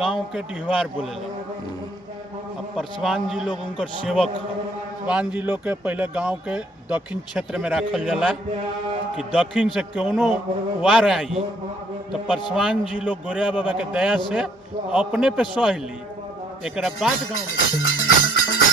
गांव के डिहवार बोलेला। अब परसवान जी लोग उनकर सेवक है। परसवान जी लोग के पहले गांव के दक्षिण क्षेत्र में रखल जाला कि दक्षिण से कोनो वार आई तो परसवान जी लोग गोरिया बाबा के दया से अपने पे सह ली। एक बाद गाँव में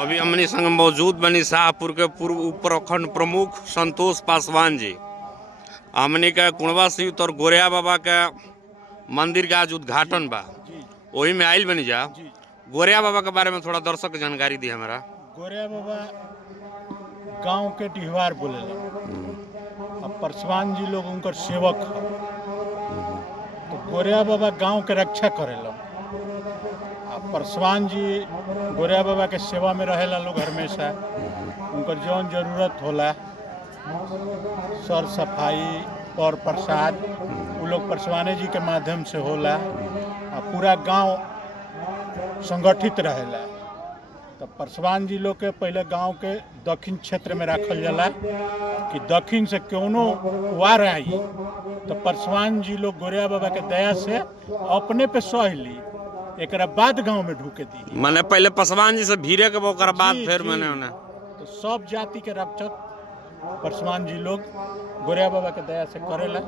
अभी हमने संग मौजूद बनी शाहपुर के पूर्व उप प्रखंड प्रमुख संतोष पासवान जी। हमने के कुणवा सीत और गोरिया बाबा के मंदिर का आज उद्घाटन बा, वही में आयल बनी जा। गोरिया बाबा के बारे में थोड़ा दर्शक के जानकारी दी हमारा। गोरिया बाबा गांव के डिहवार बोले अब परसवान जी लोग उनकर सेवक है। तो गोरिया बाबा गांव के रक्षा करेला। परसवान जी गोरिया बाबा के सेवा में रहेला लोग हमेशा। उनकर जौन जरूरत होला सर सफाई और प्रसाद वो लोग परसवाने जी के माध्यम से होला। पूरा गांव संगठित रहेला। तो परसवान जी लोग के पहले गांव के दक्षिण क्षेत्र में रखल जाला कि दक्षिण से क्यों वार आई तो परसवान जी लोग गोरिया बाबा के दया से अपने पे सह ली, एक बाद गांव में ढूके दी। मैंने पहले पासवान जी से भीरे के ओकर बाद फिर मैंने उन्हें तो सब जाति के रक्षक परसवान जी लोग गोरिया बाबा के दया से करेला।